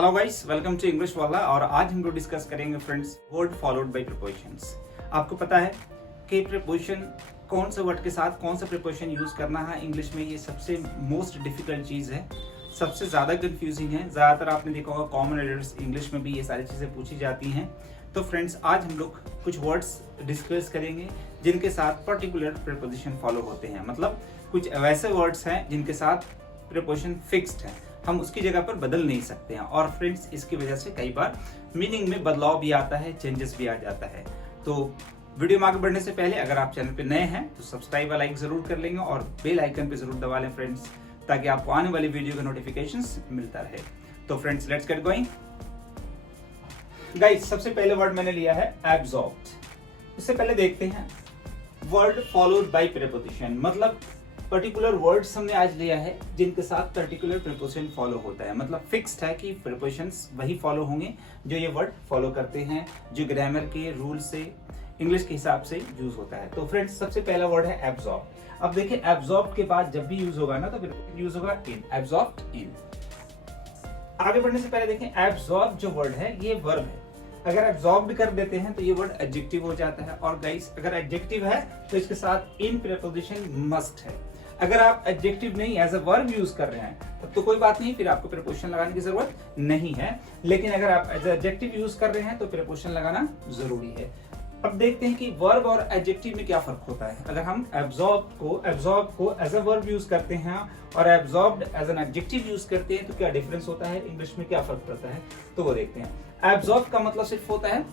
Hello guys, welcome to English वाला। और आज हम लोग डिस्कस करेंगे friends word followed by prepositions. आपको पता है कि प्रीपोजिशन कौन से वर्ड के साथ कौन सा प्रीपोजिशन यूज करना है इंग्लिश में, ये सबसे मोस्ट डिफिकल्ट चीज़ है, सबसे ज़्यादा कंफ्यूजिंग है। ज़्यादातर आपने देखा होगा कॉमन एरर्स इंग्लिश में भी ये सारी चीज़ें पूछी जाती हैं। तो फ्रेंड्स आज हम लोग कुछ वर्ड्स डिस्कस करेंगे जिनके साथ पर्टिकुलर प्रीपोजिशन फॉलो होते हैं। मतलब कुछ वैसे वर्ड्स हैं जिनके साथ प्रीपोजिशन फिक्स्ड है, हम उसकी जगह पर बदल नहीं सकते हैं। और फ्रेंड्स इसकी वजह से कई बार मीनिंग में बदलाव भी आता है, चेंजेस भी आ जाता है। तो वीडियो में आगे बढ़ने से पहले अगर आप चैनल पे नए हैं तो सब्सक्राइब व लाइक जरूर कर लेंगे और बेल आइकन पे जरूर दबा लें फ्रेंड्स, ताकि आपको आने वाली वीडियो का नोटिफिकेशंस मिलता रहे। तो friends let's get going. Guys सबसे पहले वर्ड मैंने लिया है एब्सॉर्ब्ड। उससे पहले देखते हैं वर्ड फॉलोड बाय प्रीपोजिशन, मतलब पर्टिकुलर वर्ड्स हमने आज लिया है जिनके साथ पर्टिकुलर प्रीपोजिशन फॉलो होता है। मतलब फिक्स्ड है कि प्रीपोजिशंस वही फॉलो होंगे जो ये वर्ड फॉलो करते हैं, जो ग्रामर के रूल से इंग्लिश के हिसाब से यूज होता है। तो फ्रेंड्स सबसे पहला वर्ड है एब्सॉर्ब। अब देखिए एब्सॉर्ब के बाद जब भी यूज होगा ना तो फिर यूज होगा इन, एब्सॉर्ब्ड इन। आगे बढ़ने से पहले देखें एब्सॉर्ब जो वर्ड है ये वर्ब है। अगर एब्सॉर्ब्ड कर देते हैं तो ये वर्ड एडजेक्टिव हो जाता है। और गाइस अगर एडजेक्टिव है तो इसके साथ इन प्रीपोजिशन मस्ट है। अगर आप एडजेक्टिव नहीं एज अ वर्ब यूज कर रहे हैं तब तो कोई बात नहीं, फिर आपको प्रीपोजिशन लगाने की जरूरत नहीं है। लेकिन अगर आप एज एडजेक्टिव यूज कर रहे हैं तो प्रीपोजिशन लगाना जरूरी है। अब देखते हैं कि वर्ब और एडजेक्टिव में क्या फर्क होता है। अगर हम एब्सॉर्ब को एज अ वर्ब यूज करते हैं और absorbed as an adjective use करते हैं तो क्या डिफरेंस होता है, इंग्लिश में क्या फर्क पड़ता है, तो वो देखते हैं। एब्सॉर्ब का मतलब सिर्फ होता है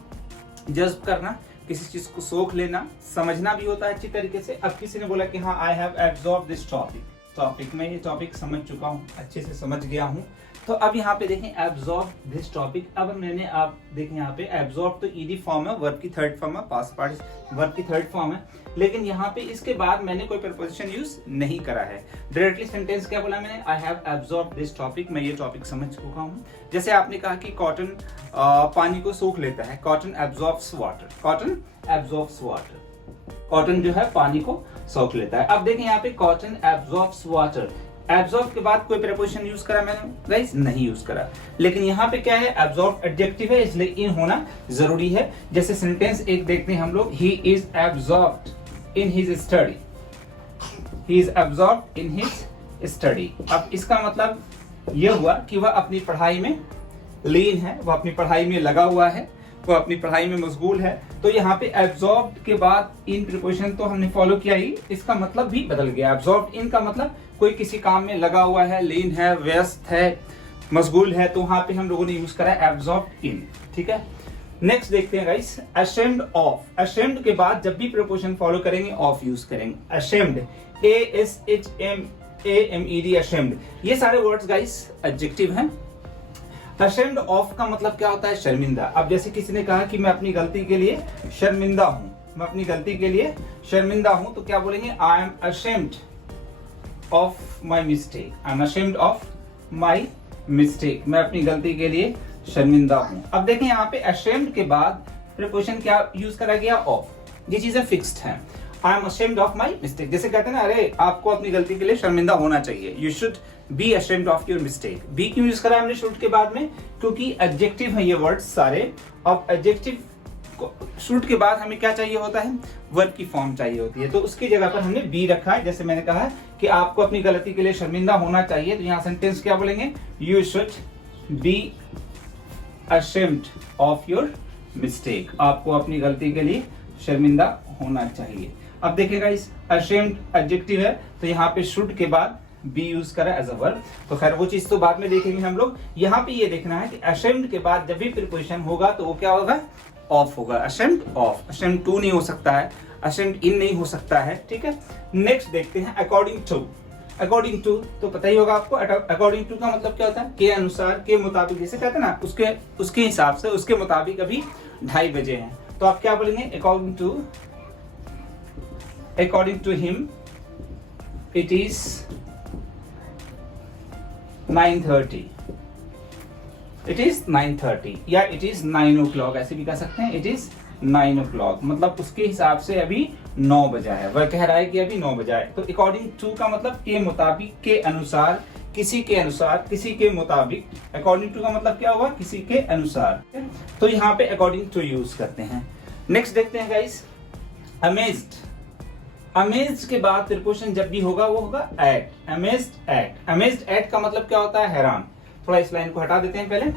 जज्ब करना, किसी चीज को सोख लेना, समझना भी होता है अच्छी तरीके से। अब किसी ने बोला कि हाँ I have absorbed this topic, मैं ये टॉपिक समझ चुका हूँ, अच्छे से समझ गया हूँ। तो अब यहाँ पे देखें एब्सॉर्ब दिस टॉपिक। अब मैंने आप देखें यहाँ पे एब्सॉर्ब तो ईडी फॉर्म है, वर्ब की थर्ड फॉर्म है, पास्ट पार्टिसिपल वर्ब की थर्ड फॉर्म है। लेकिन यहाँ पे इसके बाद मैंने कोई प्रीपोजिशन यूज नहीं करा है। डायरेक्टली सेंटेंस क्या बोला मैंने, I have absorbed this topic, मैं ये टॉपिक समझ चुका हूँ। जैसे आपने कहा कि कॉटन पानी को सोख लेता है, cotton absorbs water, cotton absorbs water, cotton जो है पानी को सोख लेता है। अब देखें यहाँ पे कॉटन एब्सॉर्ब्स वाटर, एब्सॉर्ब के बाद कोई प्रीपोजिशन यूज करा मैंने गाइस, नहीं यूज करा। लेकिन यहाँ पे क्या है, एब्सॉर्ब एडजेक्टिव है इसलिए इन होना जरूरी है। जैसे सेंटेंस एक देखते हैं हम लोग, he is absorbed in his study, he is absorbed in his study. अब इसका मतलब यह हुआ कि वह अपनी पढ़ाई में लीन है, वह अपनी पढ़ाई में लगा हुआ है, वो अपनी पढ़ाई में मशगूल है। तो यहाँ पे एब्सॉर्ब्ड के बाद इन प्रीपोजिशन तो हमने फॉलो किया ही, इसका मतलब भी बदल गया। एब्सॉर्ब्ड इन का मतलब कोई किसी काम में लगा हुआ है, लीन है, व्यस्त है, मशगूल है, तो वहां पे हम लोगों ने यूज करा एब्सॉर्ब्ड इन। ठीक है, नेक्स्ट देखते हैं गाइस अशेम्ड ऑफ। अशेम्ड के बाद जब भी प्रीपोजिशन फॉलो करेंगे ऑफ यूज करेंगे। अशेम्ड, ASHMAMED, अशेम्ड, ये सारे वर्ड्स गाइस एडजेक्टिव हैं। अशेम्ड ऑफ का मतलब क्या होता है, शर्मिंदा। अब जैसे किसी ने कहा कि मैं अपनी गलती के लिए शर्मिंदा हूं, मैं अपनी गलती के लिए शर्मिंदा हूं, तो क्या बोलेंगे, I am ashamed of my mistake, I am ashamed of my mistake, मैं अपनी गलती के लिए शर्मिंदा हूं। अब देखें यहाँ पे अशेम्ड के बाद प्रीपोजिशन क्या यूज करा गया, ऑफ। ये चीजें फिक्स्ड हैं। I am ashamed of my mistake, जैसे कहते हैं ना, अरे आपको अपनी गलती के लिए शर्मिंदा होना चाहिए, you should be ashamed of your mistake. Be क्यों यूज करा हमने शुड के बाद में, क्योंकि एडजेक्टिव है ये वर्ड सारे। और एडजेक्टिव शुड के बाद हमें क्या चाहिए होता है, वर्ब की फॉर्म चाहिए होती है, तो उसकी जगह पर हमने बी रखा है। जैसे मैंने कहा कि आपको अपनी गलती के लिए शर्मिंदा होना चाहिए, तो यहाँ सेंटेंस क्या बोलेंगे, you should be ashamed of your mistake, आपको अपनी गलती के लिए शर्मिंदा होना चाहिए। अब देखिएगा इस अशेम्ड एडजेक्टिव है तो यहाँ पे शुड के बाद बी यूज करा एज अ वर्ब। तो खैर वो चीज तो बाद में देखेंगे हम लोग। यहाँ पे ये देखना है कि अशेम्ड के बाद जब भी प्रीपोजिशन होगा तो वो क्या होगा, ऑफ होगा। अशेम्ड ऑफ, अशेम्ड टू नहीं हो सकता है, अशेम्ड इन नहीं हो सकता है। ठीक है, नेक्स्ट देखते हैं अकॉर्डिंग टू। अकॉर्डिंग टू तो पता ही होगा आपको, अकॉर्डिंग टू का मतलब क्या होता है, के अनुसार, के मुताबिक, जैसे कहते हैं ना, उसके हिसाब से, उसके मुताबिक अभी 2:30 बजे हैं, तो आप क्या बोलेंगे, according to him it is 9:30, it is 9:30 या इट इज 9 o'clock, ऐसे भी कह सकते हैं, इट इज 9 o'clock, मतलब उसके हिसाब से अभी 9 बजा है, वह कह रहा है कि अभी 9 बजा है। तो अकॉर्डिंग टू का मतलब के मुताबिक, के अनुसार, किसी के अनुसार, किसी के मुताबिक। अकॉर्डिंग टू का मतलब क्या हुआ, किसी के अनुसार। तो यहाँ पे अकॉर्डिंग टू यूज करते हैं। नेक्स्ट देखते हैं गाइस, अमेज्ड। अमेज्ड के बाद प्रीपोजिशन जब भी होगा वो होगा at. Amazed at. Amazed at का मतलब क्या होता है, हैरान। थोड़ा इस लाइन को हटा देते हैं पहले।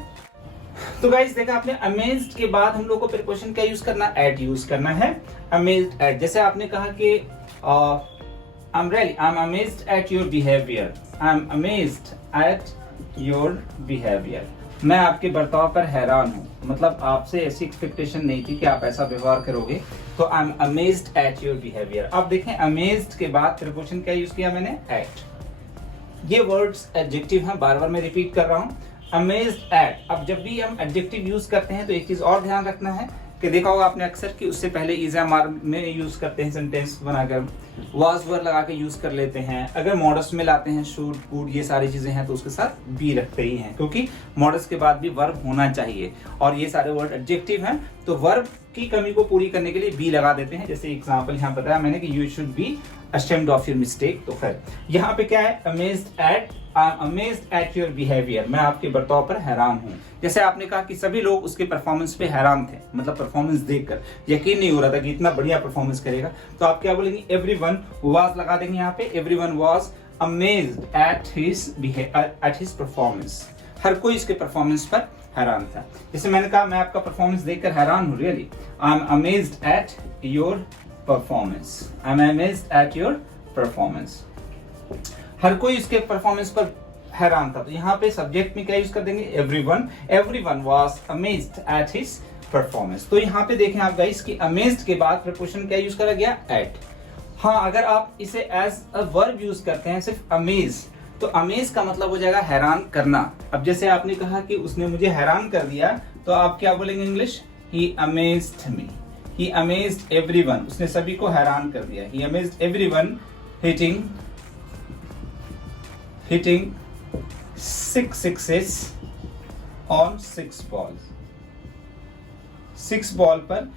तो गाइस देखा आपने, अमेज्ड के बाद हम लोग को प्रीपोजिशन क्या यूज करना, एट यूज करना है। अमेज्ड एट, जैसे आपने कहा कि I'm amazed at your behavior. I'm amazed at your behavior. मैं आपके बर्ताव पर हैरान हूँ, मतलब आपसे ऐसी एक्सपेक्टेशन नहीं थी कि आप ऐसा व्यवहार करोगे। तो I'm amazed at your behavior। अब देखें, amazed के बाद प्रीपोजिशन क्या यूज किया मैंने, at। ये वर्ड्स एडजेक्टिव हैं, बार बार मैं रिपीट कर रहा हूँ। amazed at। अब जब भी हम एडजेक्टिव यूज करते हैं तो एक चीज और ध्यान रखना है कि देखा होगा आपने अक्सर कि उससे पहले इज एम आर में यूज करते हैं, सेंटेंस बनाकर वाज वर लगा के यूज कर लेते हैं। अगर मॉडर्स में लाते हैं, शुड कुड ये सारी चीजें हैं, तो उसके साथ बी रखते ही हैं, क्योंकि मॉडर्स के बाद भी वर्ब होना चाहिए। और ये सारे वर्ड एडजेक्टिव हैं, तो वर्ब की कमी को पूरी करने के लिए बी लगा देते हैं। जैसे एग्जांपल यहाँ बताया मैंने कि you should B ashamed of your mistake। तो खैर यहाँ पे क्या है, amazed at, I'm amazed at your behavior। मैं आपके बर्ताव पर हैरान हूँ। जैसे आपने कहा कि सभी लोग उसके परफॉर्मेंस पे हैरान थे, मतलब परफॉर्मेंस देखकर यकीन नहीं हो रहा था कि इतना बढ़िया परफॉर्मेंस करेगा। तो आप क्या बोलेंगे, everyone was लगा देंगे यहाँ पे, everyone was amazed at his performance। हर कोई इसके परफॉर्मेंस पर हैरान था। जैसे मैंने कहा, मैं आपका परफॉर्मेंस देखकर हैरान हूँ, really I am amazed at your performance. I am amazed at your performance. हर कोई इसके परफॉर्मेंस पर हैरान था। तो यहाँ पे सब्जेक्ट में क्या यूज कर देंगे, everyone. Everyone was amazed at his performance. तो यहाँ पे देखें आप गाइस कि अमेज्ड के बाद प्रीपोजिशन क्या यूज करा गया, एट। हाँ, अगर आप इसे एज अ वर्ब यूज करते हैं सिर्फ अमेज, तो अमेज का मतलब हो जाएगा हैरान करना। अब जैसे आपने कहा कि उसने मुझे हैरान कर दिया, तो आप क्या बोलेंगे English, he amazed me. He amazed everyone, उसने सभी को हैरान कर दिया। He amazed everyone hitting 6 sixes on 6 balls। 6 ball पर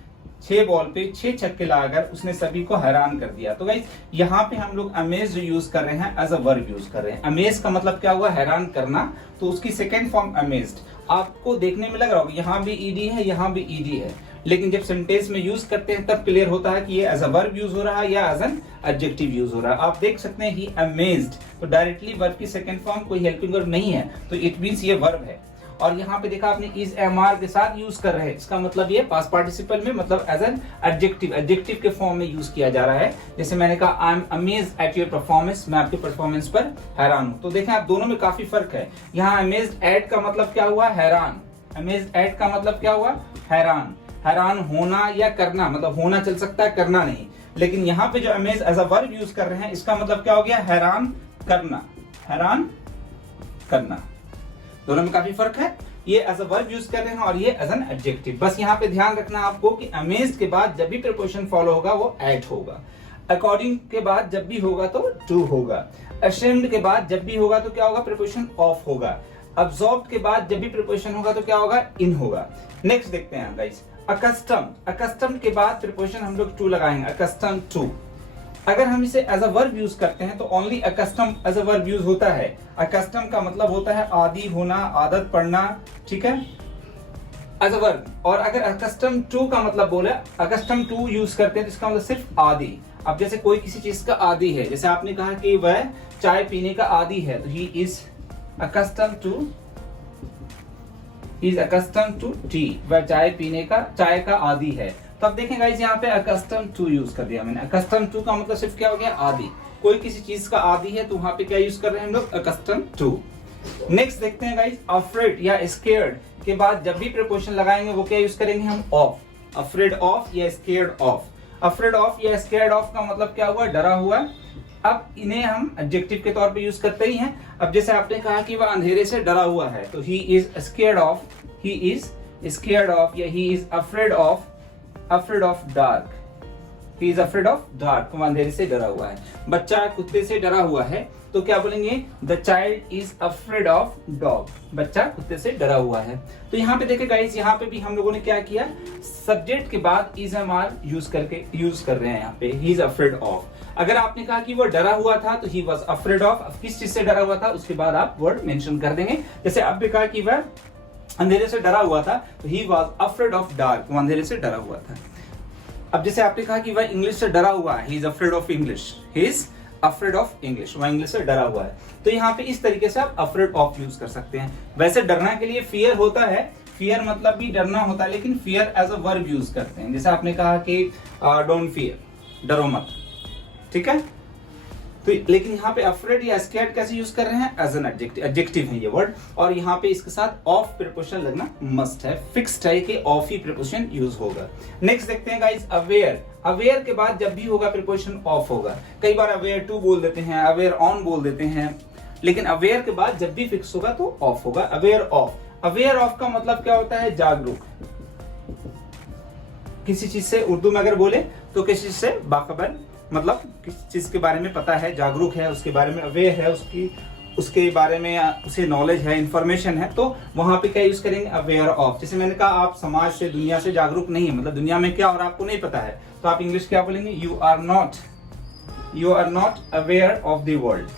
6 बॉल पे 6 छक्के लगाकर उसने सभी को हैरान कर दिया। तो गाइस यहाँ पे हम लोग अमेज यूज कर रहे हैं, एज अ वर्ब यूज कर रहे हैं। अमेज का मतलब क्या हुआ, हैरान करना। तो उसकी सेकेंड फॉर्म अमेज्ड। आपको देखने में लग रहा होगा यहाँ भी ईडी है, यहाँ भी ईडी है, लेकिन जब सेंटेंस में यूज करते हैं तब क्लियर होता है कि ये एज अ वर्ब यूज हो रहा है या एज एन एडजेक्टिव यूज हो रहा है। आप देख सकते हैं ही अमेज्ड, तो डायरेक्टली वर्ब की सेकंड फॉर्म कोई हेल्पिंग वर्ब नहीं है, तो इट मींस ये वर्ब है। और यहाँ पे देखा आपने इज एम आर के साथ यूज कर रहे हैं, इसका मतलब ये पास्ट पार्टिसिपल में, मतलब एज एन एडजेक्टिव के फॉर्म में यूज किया जा रहा है। जैसे मैंने कहा, I am amazed at your performance, मैं आपके परफॉर्मेंस पर हैरान हूँ। तो देखें आप, दोनों में काफी फर्क है। यहाँ अमेज्ड एट का मतलब क्या हुआ, हैरान। अमेज्ड एट का मतलब क्या हुआ, हैरान। हैरान होना या करना, मतलब होना चल सकता है, करना नहीं। लेकिन यहाँ पे जो amaze as a verb use कर रहे हैं, इसका मतलब क्या हो गया, हैरान करना। हैरान करना, दोनों में काफी फर्क है। ये एज अ वर्ब यूज कर रहे हैं और ये एज एन एडजेक्टिव। बस यहाँ पे ध्यान रखना आपको कि अमेज्ड के बाद जब भी प्रीपोजिशन फॉलो होगा वो एट होगा। अकॉर्डिंग के बाद जब भी होगा तो टू होगा। अशेम्ड के बाद जब भी होगा तो क्या होगा, प्रीपोजिशन ऑफ होगा। अब्सॉर्ब्ड के बाद जब भी प्रीपोजिशन होगा तो क्या होगा, इन होगा। नेक्स्ट देखते हैं गाइस, अकस्टम्ड। अकस्टम्ड के बाद प्रीपोजिशन हम लोग टू लगाएंगे, अकस्टम्ड टू। अगर हम इसे एज अ वर्ब यूज करते हैं तो only accustom as a verb use होता है। अकस्टम का मतलब होता है आदी होना, आदत पड़ना, ठीक है, एज अ वर्ब। और अगर अकस्टम टू का मतलब बोले, अकस्टम टू यूज करते हैं तो इसका मतलब सिर्फ आदी। अब जैसे कोई किसी चीज का आदी है, जैसे आपने कहा कि वह चाय पीने का आदी है, तो he is accustomed to tea, वह चाय पीने का, चाय का आदी है। तो अब देखें गाइस, यहाँ पे accustomed to यूज कर दिया मैंने। accustomed to का मतलब सिर्फ क्या हो गया, आदी। कोई किसी चीज का आदी है तो वहां पे क्या यूज कर रहे हैं हम लोग, accustomed to। नेक्स्ट देखते हैं गाइस, afraid या scared के बाद जब भी प्रीपोजिशन लगाएंगे वो क्या यूज करेंगे हम, of। afraid of या scared of। afraid of या scared of का मतलब क्या हुआ, डरा हुआ। अब इन्हें हम एडजेक्टिव के तौर पे यूज करते ही हैं। अब जैसे आपने कहा कि वह अंधेरे से डरा हुआ है, तो he is scared of, या he is afraid of dark। He is afraid of dark, वो अंधेरे से डरा हुआ है। बच्चा कुत्ते से डरा हुआ है तो क्या बोलेंगे, the child is afraid of dog, बच्चा कुत्ते से डरा हुआ है। तो यहाँ पे देखे गाइस, यहाँ पे भी हम लोगों ने क्या किया, सब्जेक्ट के बाद इज एम आर यूज कर रहे हैं यहाँ पे, ही इज अफ्रेड ऑफ। अगर आपने कहा कि वो डरा हुआ था तो ही वॉज अफ्रेड ऑफ, किस चीज से डरा हुआ था उसके बाद आप वर्ड मेंशन कर देंगे। जैसे आपने कहा कि वह अंधेरे से डरा हुआ था तो he was afraid of dark, वो अंधेरे से डरा हुआ था। अब जैसे आपने कहा कि वह इंग्लिश से डरा हुआ है, he is afraid of English, he is afraid of English, वह इंग्लिश से डरा हुआ है। तो यहाँ पे इस तरीके से आप अफ्रेड ऑफ यूज कर सकते हैं। वैसे डरना के लिए फियर होता है, फियर मतलब भी डरना होता है, लेकिन fear as a verb use करते हैं। जैसे आपने कहा कि डोंट फियर, डरो मत, ठीक है। तो लेकिन यहाँ पे अफ्रेड या स्कैर्ड कैसे यूज कर रहे हैं, एज एन एडजेक्टिव है ये वर्ड, और यहाँ पे इसके साथ ऑफ प्रीपोजिशन लगना मस्ट है, फिक्स्ड है कि ऑफ ही प्रीपोजिशन यूज होगा। नेक्स्ट देखते हैं गाइस, अवेयर। अवेयर के बाद जब भी होगा प्रीपोजिशन ऑफ होगा। कई बार अवेयर टू बोल देते हैं, अवेयर ऑन बोल देते हैं, लेकिन अवेयर के बाद जब भी फिक्स होगा तो ऑफ होगा, अवेयर ऑफ। अवेयर ऑफ का मतलब क्या होता है, जागरूक, किसी चीज से, उर्दू में अगर बोले तो किसी चीज से बाखबर, मतलब किस चीज के बारे में पता है, जागरूक है, उसके बारे में अवेयर है, उसके बारे में उसे नॉलेज है, इंफॉर्मेशन है, तो वहां पे क्या यूज करेंगे, अवेयर ऑफ। जैसे मैंने कहा आप समाज से, दुनिया से जागरूक नहीं है, मतलब दुनिया में क्या और आपको नहीं पता है, तो आप इंग्लिश क्या बोलेंगे, you are not aware of the world,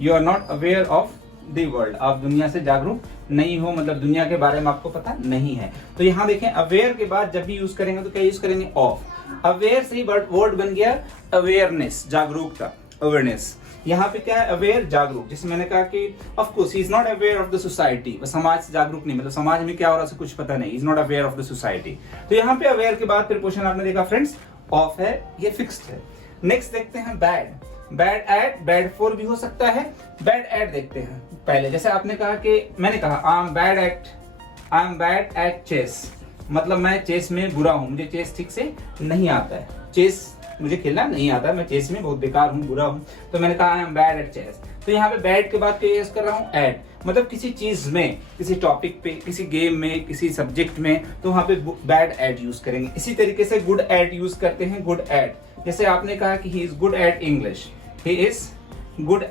you are not aware of the world, आप दुनिया से जागरूक नहीं हो, मतलब दुनिया के बारे में आपको पता नहीं है। तो यहाँ देखें, अवेयर के बाद जब भी यूज करेंगे तो क्या यूज करेंगे, ऑफ। अवेयर से ही वर्ड बन गया अवेयरनेस, जागरूकता, अवेयरनेस। यहाँ पे क्या है, अवेयर, जागरूक। जैसे मैंने कहा कि of course he is not aware of the society, वो समाज से जागरूक नहीं, मतलब समाज में क्या हो रहा है कुछ पता नहीं, is not aware of the society. तो यहाँ पे अवेयर के बाद प्रीपोजिशन आपने देखा फ्रेंड्स, ऑफ है, ये फिक्स्ड है। नेक्स्ट देखते हैं bad. Bad at, bad for भी हो सकता है। बैड एट देखते हैं पहले। जैसे आपने कहा कि, मैंने कहा I am bad at chess, मतलब मैं चेस में बुरा हूं, मुझे चेस ठीक से नहीं आता है, चेस मुझे खेलना नहीं आता, मैं चेस में बहुत बेकार हूं, बुरा हूं, तो मैंने कहा I am bad at chess. तो यहाँ पे बैड के बाद क्या यूज कर रहा हूँ, एट, मतलब किसी चीज में, किसी टॉपिक पे, किसी गेम में, किसी सब्जेक्ट में, तो वहां पे बैड एट यूज करेंगे। इसी तरीके से गुड एट यूज करते हैं, गुड एट। जैसे आपने कहा कि he is good at English, he is good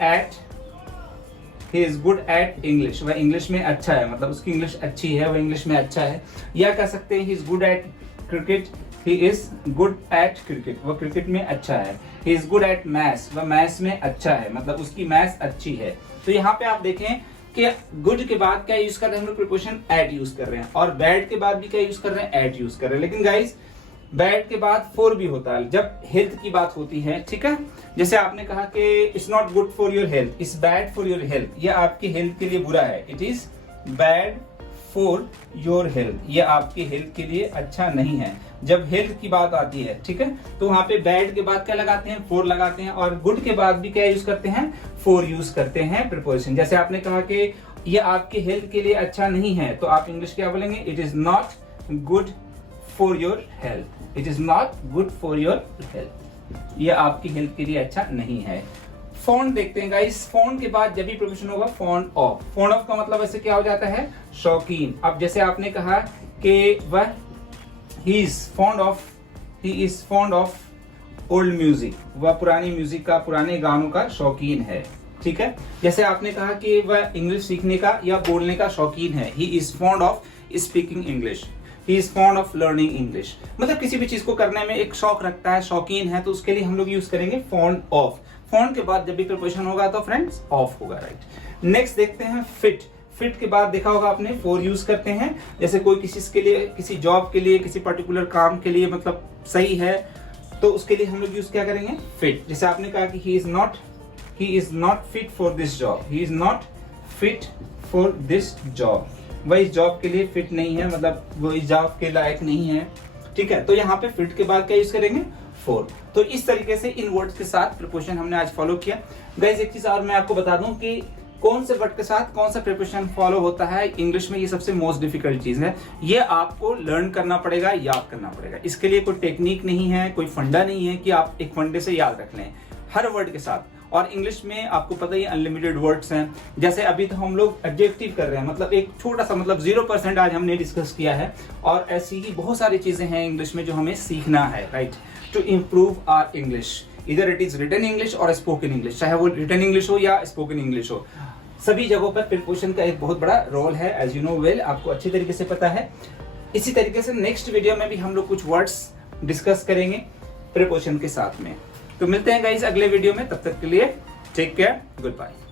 at English, वह इंग्लिश में अच्छा है, मतलब उसकी इंग्लिश अच्छी है, वह इंग्लिश में अच्छा है। या कह सकते हैं he is good at cricket, he is good at cricket, वह क्रिकेट में अच्छा है। He is good at maths, वह मैथ्स में अच्छा है, मतलब उसकी मैथ्स अच्छी है। तो यहाँ पे आप देखें कि गुड के बाद क्या यूज कर रहे हैं हम लोग, प्रीपोजिशन एट यूज कर रहे हैं, और बैड के बाद भी क्या यूज कर रहे हैं, एट यूज कर रहे हैं। लेकिन गाइस बैड के बाद फॉर भी होता है जब हेल्थ की बात होती है, ठीक है। जैसे आपने कहा कि it's not good for your health, it's bad for your health, ये आपकी हेल्थ के लिए बुरा है, it is bad for your health, ये आपकी हेल्थ के लिए अच्छा नहीं है। जब हेल्थ की बात आती है, ठीक है, तो वहां पे बैड के बाद क्या लगाते हैं, फॉर लगाते हैं, और गुड के बाद भी क्या यूज करते हैं, फॉर यूज करते हैं प्रीपोजिशन। जैसे आपने कहा कि ये आपकी हेल्थ के लिए अच्छा नहीं है, तो आप इंग्लिश क्या बोलेंगे, it is not good for your health, it is not good for your health, ये आपकी हेल्थ के लिए अच्छा नहीं है। फॉन्ट देखते हैं गाइस, फॉन्ट के बाद जब भी प्रीपोजिशन होगा फॉन्ट ऑफ। फॉन्ट ऑफ का मतलब ऐसे क्या हो जाता है, शौकीन। अब जैसे आपने कहा कि वह he is fond of old music, वह पुरानी म्यूजिक का, पुराने गानों का शौकीन है, ठीक है। जैसे आपने कहा कि वह इंग्लिश सीखने का या बोलने का शौकीन है, he is fond of speaking English, he is fond of learning English, मतलब किसी भी चीज को करने में एक शौक रखता है, शौकीन है, तो उसके लिए हम लोग यूज करेंगे fond of। fond के बाद जब भी प्रीपोजिशन होगा तो फ्रेंड्स ऑफ होगा, राइट। नेक्स्ट देखते हैं फिट। फिट के बाद देखा होगा आपने फॉर यूज करते हैं। जैसे कोई किसी के लिए, किसी जॉब के लिए, किसी पर्टिकुलर काम के लिए मतलब सही है, तो उसके लिए हम लोग यूज क्या करेंगे, फिट। जैसे आपने कहा कि he is not fit for this job, he is not fit for this job, वह इस जॉब के लिए फिट नहीं है, मतलब वो इस जॉब के लायक नहीं है, ठीक है। तो यहाँ पे फिट के बाद क्या यूज करेंगे, फॉर। तो इस तरीके से इन वर्ड्स के साथ प्रीपोजिशन हमने आज फॉलो किया। गाइस एक चीज और मैं आपको बता दूं कि कौन से वर्ड के साथ कौन सा प्रीपोजिशन फॉलो होता है इंग्लिश में, ये सबसे मोस्ट डिफिकल्ट चीज है। ये आपको लर्न करना पड़ेगा, याद करना पड़ेगा। इसके लिए कोई टेक्निक नहीं है, कोई फंडा नहीं है कि आप एक फंडे से याद रख लें हर वर्ड के साथ। और इंग्लिश में आपको पता ही अनलिमिटेड वर्ड्स हैं। जैसे अभी तो हम लोग एडजेक्टिव कर रहे हैं, मतलब एक छोटा सा, मतलब 0% आज हमने डिस्कस किया है, और ऐसी ही बहुत सारी चीजें हैं इंग्लिश में जो हमें सीखना है, right, to improve our English, इधर इट इज रिटन इंग्लिश और स्पोकन इंग्लिश, चाहे वो रिटन इंग्लिश हो या स्पोकन इंग्लिश हो, सभी जगहों पर प्रीपोजिशन का एक बहुत बड़ा रोल है, एज यू नो वेल, आपको अच्छी तरीके से पता है। इसी तरीके से नेक्स्ट वीडियो में भी हम लोग कुछ वर्ड्स डिस्कस करेंगे प्रीपोजिशन के साथ में। तो मिलते हैं गाइस अगले वीडियो में, तब तक के लिए टेक केयर, गुड बाय।